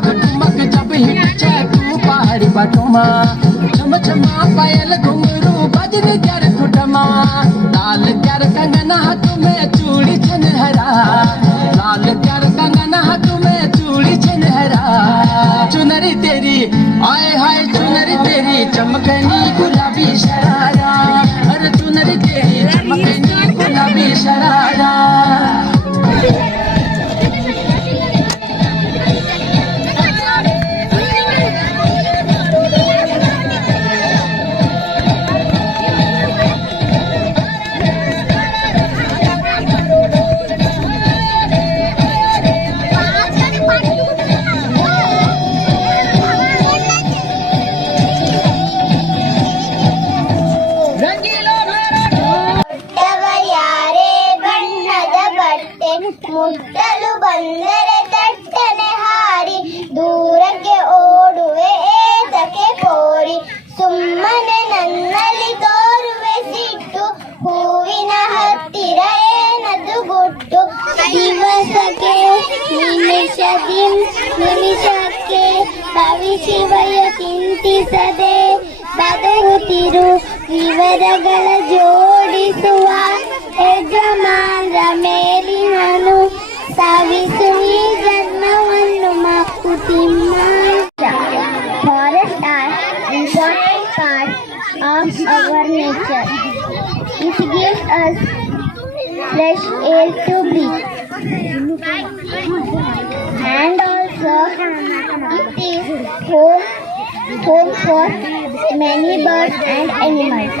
ठुमक ठुमक जब हिट तू पहाड़ी बटुमा चम चमा पायल घुंघरू बजरी कर कुटमा लाल कर कंगना हाथ में चूड़ी छनहरा लाल कर कंगना हाथ में चूड़ी छनहरा चुनरी तेरी आए हाय चुनरी तेरी चमकनी गुलाबी शरारा अरे चुनरी तेरी चमकनी गुलाबी शरारा ಮುಟ್ಟಲು ಬಂದರೆ ತಟ್ಟನೆ ಹಾರಿ ದೂರಕ್ಕೆ ಓಡುವೆ ಏತಕ್ಕೆ ಕೋರಿ ಸುಮ್ಮನೆ ನನ್ನಲ್ಲಿ ತೋರುವೆ ಸಿಟ್ಟು ಹೂವಿನ ಹತ್ತಿರ ಏನದು ಗುಟ್ಟು ದಿವಸಕ್ಕೆ ನಿಮಿಷಕ್ಕೆ ಭವಿಷ್ಯವಯ ಚಿಂತಿಸದೆ ಬದರುತ್ತಿರು ವಿವರಗಳ ಜೋಡಿಸುವ ಯಜಮಾನರ ಮೇಲಿನನು ಸಾವಿಸು ಈ ಜನ್ಮವನ್ನು ಮಕ್ಕುತಿಮ್ಮ. Forests are important part of our nature. It gives us fresh air to breathe. And also it is home for many birds and animals.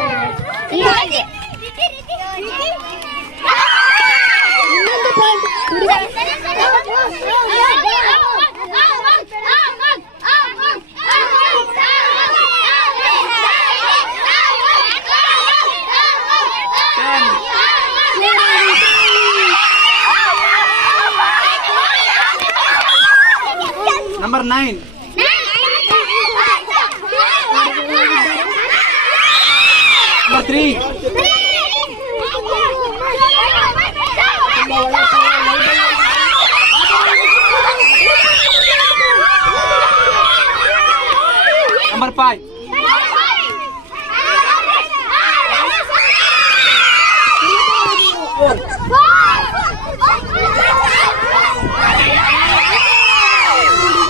Number 9. Number 3. Number 5.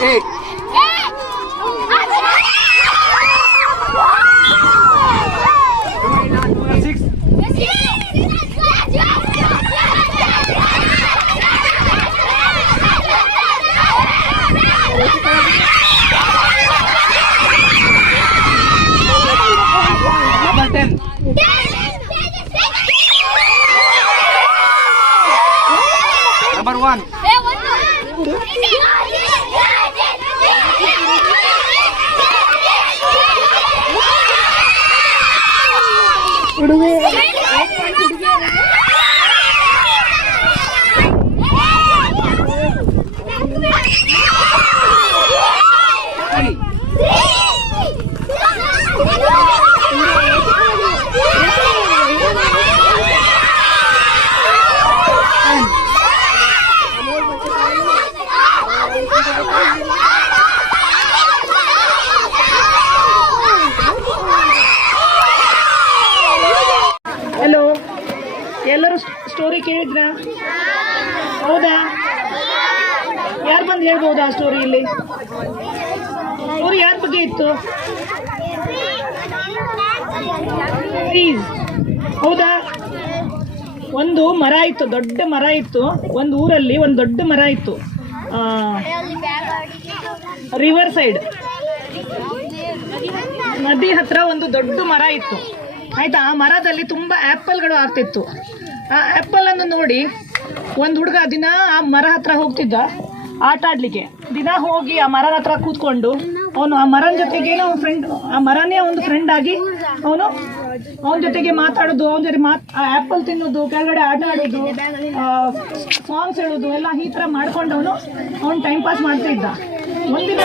Eight. Six. Number 10. Number 1. Hello, ಎಲ್ಲರೂ story ಕೇಳಿದ್ರಾ? ಹೌದಾ? ಯಾರು ಬಂದು ಹೇಳ್ಬೋದಾ ಸ್ಟೋರಿಯಲ್ಲಿ? Story ಯಾರ ಬಗ್ಗೆ ಇತ್ತು? Please. ಹೌದಾ? ಒಂದು ಮರ ಇತ್ತು, ದೊಡ್ಡ ಮರ ಇತ್ತು. ಒಂದು ಊರಲ್ಲಿ ಒಂದು ದೊಡ್ಡ ಮರ ಇತ್ತು, ರಿವರ್ ಸೈಡ್, ನದಿ ಹತ್ರ ಒಂದು ದೊಡ್ಡ ಮರ ಇತ್ತು. ಆಯ್ತಾ? ಆ ಮರದಲ್ಲಿ ತುಂಬ ಆ್ಯಪಲ್ಗಳು ಆಗ್ತಿತ್ತು. ಆ ಆ್ಯಪಲನ್ನು ನೋಡಿ ಒಂದು ಹುಡುಗ ದಿನ ಆ ಮರ ಹತ್ರ ಹೋಗ್ತಿದ್ದ ಆಟ ಆಡಲಿಕ್ಕೆ. ದಿನ ಹೋಗಿ ಆ ಮರದ ಹತ್ರ ಕೂತ್ಕೊಂಡು ಅವನು ಆ ಮರನ ಜೊತೆಗೆ ಫ್ರೆಂಡ್, ಆ ಮರನೇ ಒಂದು ಫ್ರೆಂಡ್ ಆಗಿ ಅವನ ಜೊತೆಗೆ ಮಾತಾಡೋದು, ಅವನ ಜೊತೆ ಆ ಆ್ಯಪಲ್ ತಿನ್ನೋದು, ಕೆಳಗಡೆ ಆಟ ಆಡೋದು, ಸಾಂಗ್ಸ್ ಹೇಳೋದು ಎಲ್ಲ ಈ ಥರ ಮಾಡ್ಕೊಂಡು ಅವನು ಟೈಮ್ ಪಾಸ್ ಮಾಡ್ತಾ ಇದ್ದ. ಒಂದಿನ